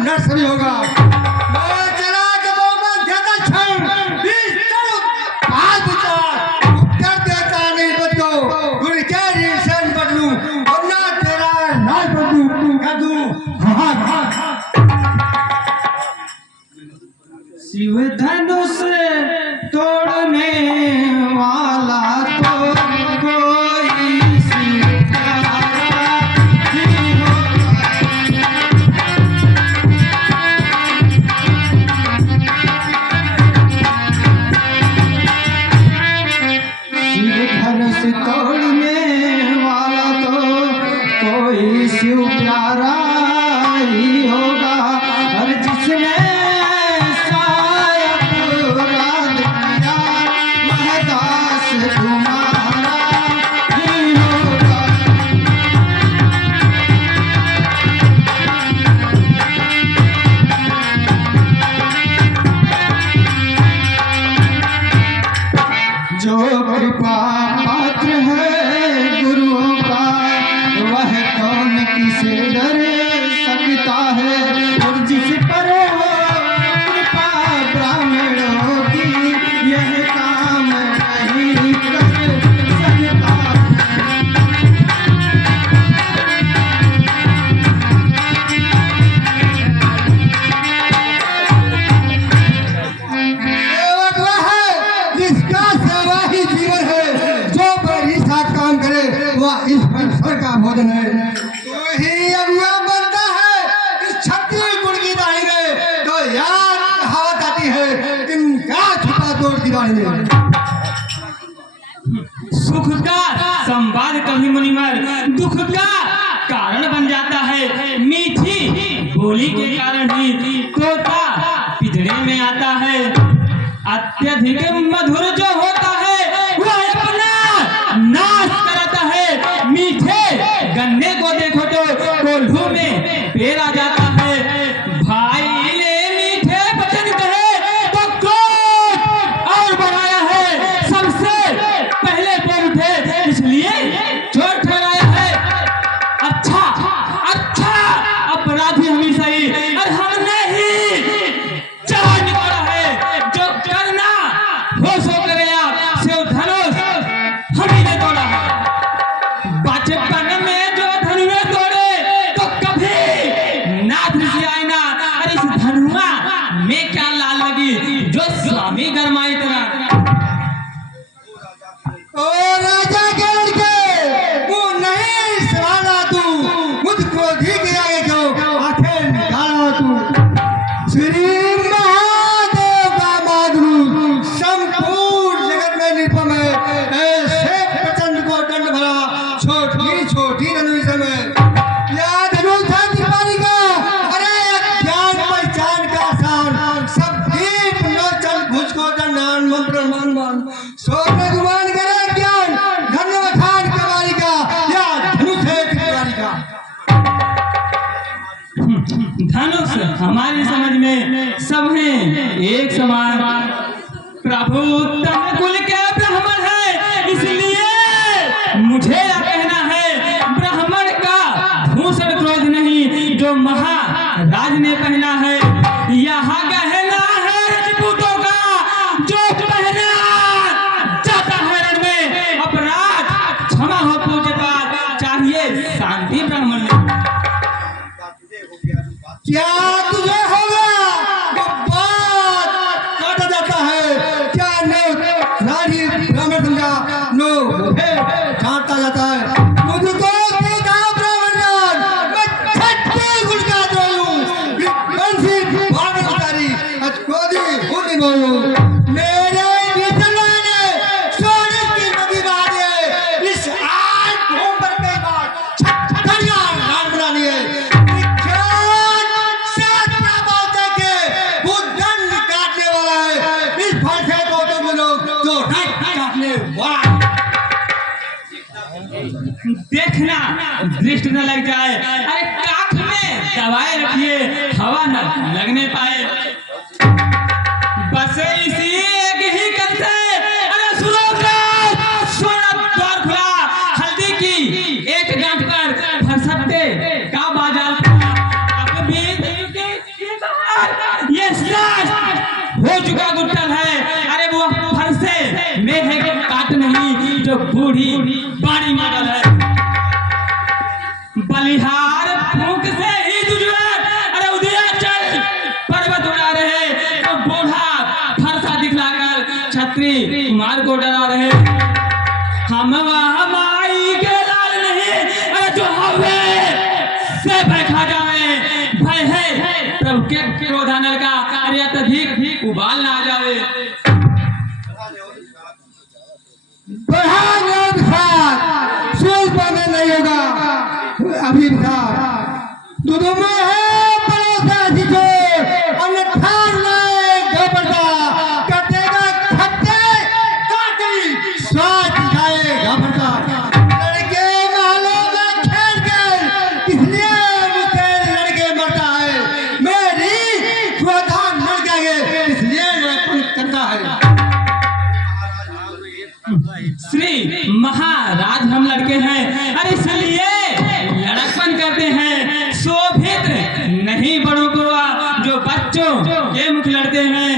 Nursery होगा। शिव धनुष तोड़ने वाला तो कोई शिव प्यारा ही होगा। और जिसने साया पुराण किया महदास तुम्हारा ही होगा। जो कृपा पात्र है गुरुओं का वह कौन किसे डर सकता है। और जिस पर हो कृपा ब्राह्मणों की यह काम नहीं कर सकता। सेवक वह है जिसका सेवा ही जीवन है। जो बरीसा काम करे वह इस परमेश्वर का भोजन है। तो ही अगुआ बनता है इस छत्तीस गुण की दाढ़ी में। तो याद कहावत आती है इनका छुपा तोड़ की दाढ़ी में। सुख का संवाद कभी मुनिवर दुख का कारण बन जाता है। मीठी बोली के कारण ही तोता पिंजरे में आता है। अत्यधिक मधुर जो होता है वह अपना नाश करता है। मीठे गन्ने को देखो तो कोल्हू में पेड़ आ जाता है। भाई ने मीठे वचन कहे तो क्रोध और बढ़ाया है। सबसे पहले बोल उठे इसलिए चोट ठहराया है। अच्छा अच्छा अपराधी हमेशा ही और हमने ही जान निकाला है। जो करना हो सो करेगा हमारी समझ में सब हैं एक समान। प्रभु उत्तम कुल के ब्राह्मण है, इसलिए मुझे यह कहना है ब्राह्मण का भूषण क्रोध नहीं जो महाराज ने पहना है। यहाँ कहना है राजपूतों का जो पहना जाता है रण में अपराध क्षमा हो पूज्यपाद, चाहिए शांति ब्राह्मण में। क्या तुझे होगा जब बात काटा जाता है? क्या नो रानी ब्राह्मण समझा नो है काटा जाता है? मुझको सीधा ब्राह्मण जान, मैं छठी गुड़ का जोलूं, बंसी भाग उतारी अचकोदी उन्हीं बोलूं। मेरे निचला ने सोने की नदी बहा दी, इस आग घूम पर कई बार छठड़ियां गाड़ बनानी है। देखना दृष्टि न लग जाए, अरे काख में दवाई रखिए हवा न लगने पाए। बस इसी एक ही करते, अरे सुनो सोना द्वार खुला, हल्दी की एक गांठ पर फरसते का बाजार खुला। अब भी ये हो चुका गुट्टल है, अरे वो फरसे में है कि काट नहीं जो बूढ़ी बाड़ी मॉडल है। बलिहार फूंक से ही दुश्मन, अरे उदिया चल पर्वत उड़ा रहे, तो बूढ़ा फरसा दिखलाकर छत्री कुमार को डरा रहे। हम वहाँ माई के लाल नहीं, अरे जो हवे से भय खा जावे, भय है प्रभु के क्रोधानल का, अरे अत्यधिक उबाल ना आ जावे। नहीं होगा अभी दूधों में है परोसा जिसे अन्यथा नहीं घबरता, कटेगा खट्टे काटी स्वाद जाए घबरता। लड़के महलों में खेल के इसलिए मुझसे लड़के मरता है, मेरी क्रोधान मर गए इसलिए करता है। श्री महाराज हम लड़के हैं, अरे इसलिए लड़कपन करते हैं, शोभित नहीं बड़ों को जो बच्चों के मुख लड़ते हैं।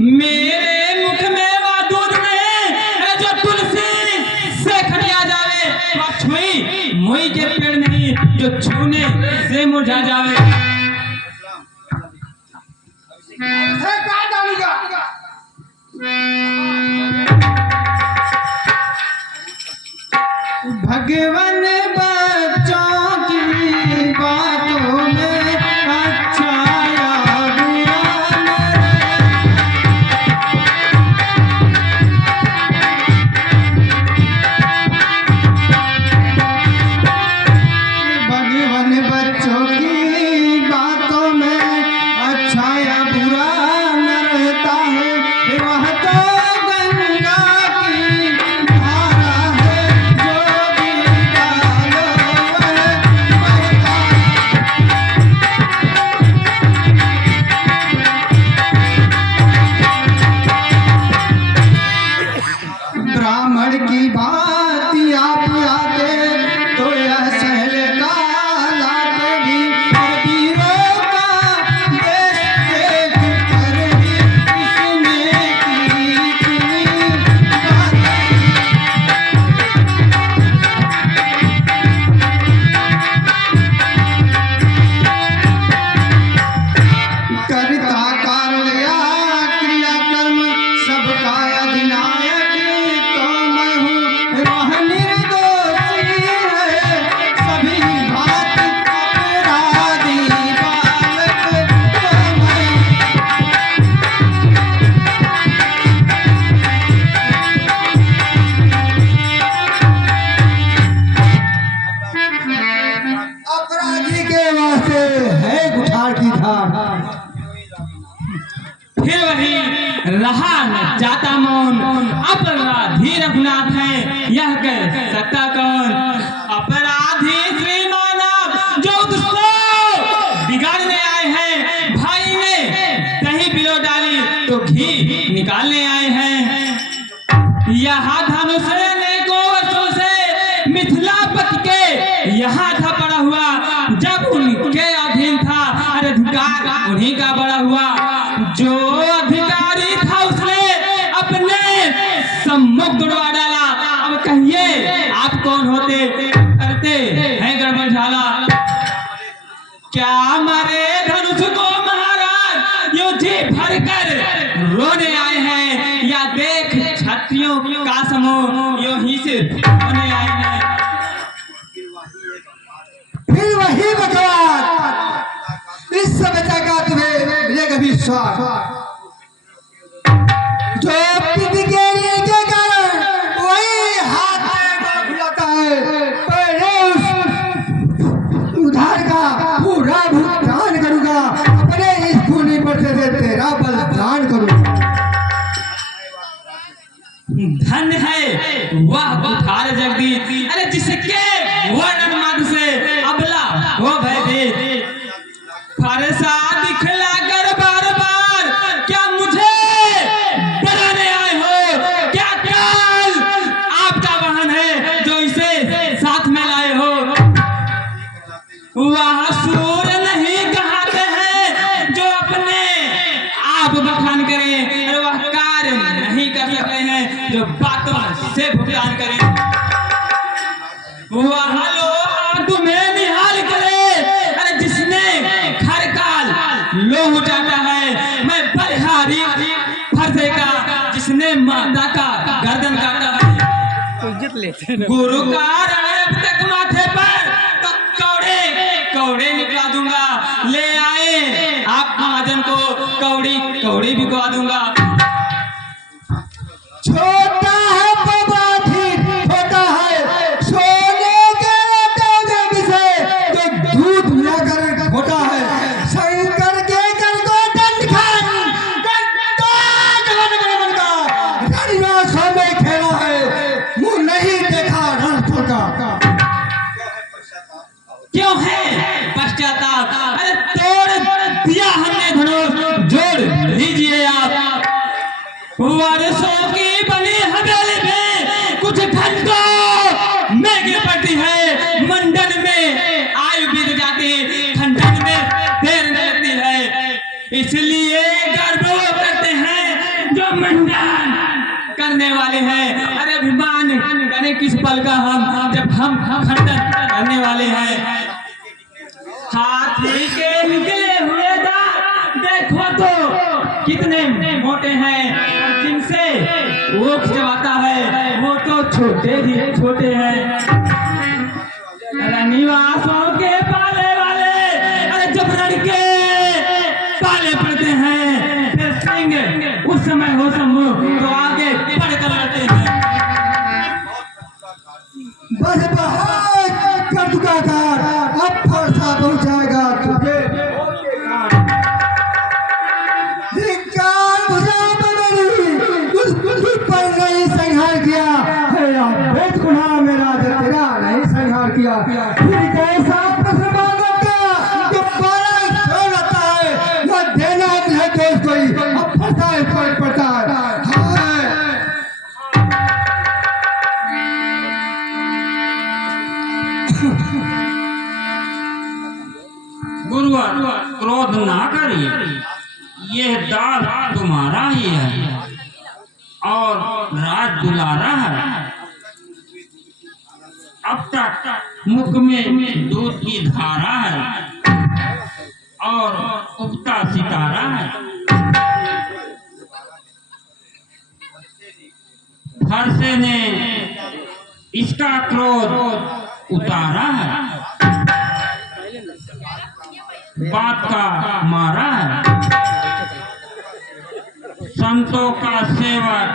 मेरे मुख में वह दूध नहीं, अरे जो तुलसी से खटिया जावे, वह छुई मुई के पेड़ नहीं जो छूने से मुरझा जावे। भगवान बच्चों की बातों में अच्छा या बुरा भगवान बच्चों की बातों में अच्छा या बुरा न रहता है, वह तो गंगा की धारा है जो भी डालो वह बहता। ब्राह्मण की बात आप आते तो यह सहल का लात भी, और वीरों का देश देख कर भी इसने की बात। करता कारण या क्रिया कर्म सबका अधिनायक तो मैं हूँ, वह निर्दोषी है सभी बात अपराधी बालक तो मैं। अपराधी के वास्ते है कुठार की धार। फिर वही रहा न जाता मौन, अपराधी रघुनाथ है यह कह सकता कौन। अपराधी श्री मानव जो उसको बिगाड़ने आए हैं, यहाँ था पड़ा हुआ, जब उनके अधीन था, अरे अधिकार उन्हीं का बड़ा हुआ। जो अधिकारी था उसने अपने सम्मुख तुड़वा डाला। अब कहिए आप कौन होते, करते हैं गड़बड़ झाला। क्या मारे धनुष को महाराज यो जी भर कर रोने आए हैं, या देख क्षत्रियों का समूह यो ही से रोने आए हैं। फिर वही बकवास, इस सभ्यता का तुम्हें मिलेगा भी स्वाद। जो प्रतिक्रिया के कारण वही हाथ में खुलाता है, पहले उस उधार का पूरा भुगतान करूंगा, अपने इस खूनी पर्चे से तेरा बलिदान करूंगा। धन है वह बुखार जगदीश, अरे जिसके वर्णन मात्र से अबला हो भयभीत। फरसा दिखला कर बार बार क्या मुझे डराने आए हो, क्या काल आपका वाहन है जो इसे साथ में लाए हो। वह सूर नहीं कहाते हैं जो अपने आप बखान करें, और वह कार्य नहीं कर सकते हैं जो बातों से भुगतान करें। वह लोहा तुम्हें निहाल करे, अरे जिसने हर काल लोह उठाता है। मैं बलिहारी फरसे का, जिसने माता का गर्दन काटा है। गुरु का रण अब तक माथे पर तो कौड़े कौड़े निकला दूंगा। ले आए आप महाजन को, कौड़ी कौड़ी भिगवा दूंगा। छोटा है बाबा ठीक छोटा है, सोने के लोटे में से जो दूध मिलाकर खोटा है। शंकर के कर को दंड खान रणवासों में खेला है, मुंह नहीं देखा रणस्थल का। क्यों है पश्चाताप, अरे तोड़ दिया हमने धनुष, जोड़ लीजिए आप। वारसों की बनी हवेली में कुछ घंटों में गिर पड़ती है। मंडन में आयु बीत जाती, खंडन में देर लगती है। इसलिए गर्व करते हैं जो मंडन करने वाले हैं। अरे अभिमान करें किस पल का हम, जब हम खंडन करने वाले हैं। हाथी के निकले हुए दांत देखो तो कितने मोटे हैं, जिनसे वो खिंचवाता है वो तो छोटे ही छोटे हैं। रनिवासों के पाले वाले, अरे जब रण के पाले पड़ते हैं, फिर सिंह उस समय हो सम्मुख तो आगे बढ़कर लड़ते हैं। बस बहुत कर चुका था, अब फरसा पहुंचाएगा तुझे। धिक्कार भुजा बदली, तुझ पर नहीं संहार किया है, बेच गुनाह मेरा जो तेरा नहीं संहार किया। फिर कैसा प्रश्न मांगोगा जो 12 सौ लगता है, वो देना है दोस्त कोई, अब फरसा फर्क पड़ता है। गुरुवर क्रोध ना करिए, यह दाद तुम्हारा ही है और राज दुलारा है। अब तक मुख में दूध की धारा है और उगता सितारा है। फरसे ने इसका क्रोध उतारा है, बात का मारा है। संतों का सेवक,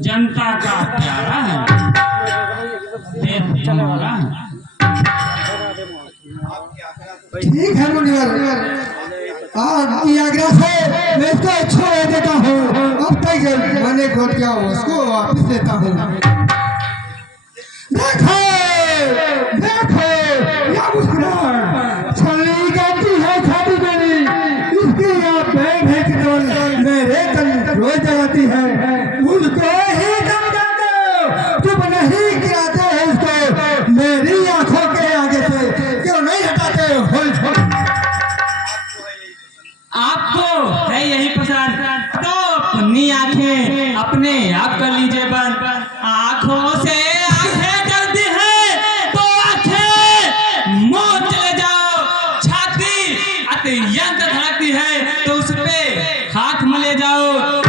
जनता का प्यारा है, देश हमारा है। ठीक है मुनिवर, आपकी आज्ञा से मैं इसको छोड़ देता हूँ। अब तक मैंने क्रोध किया उसको वापस लेता हूँ। देखो देखो या मुस्कुराहट छलनी करती है छाती मेरी, इसकी या बैठ है कि तो मेरे तन रोज जगाती है। उसको ही दम देते, चुप नहीं गिराते हैं इसको, मेरी आंख आपको है यही पसंद तो अपनी आंखें अपने आप कर लीजिए बंद। आंखों से आंखें जलती है तो आंखें मुंह चले जाओ। छाती अत्यंत धड़कती है तो उस पे हाथ मले जाओ।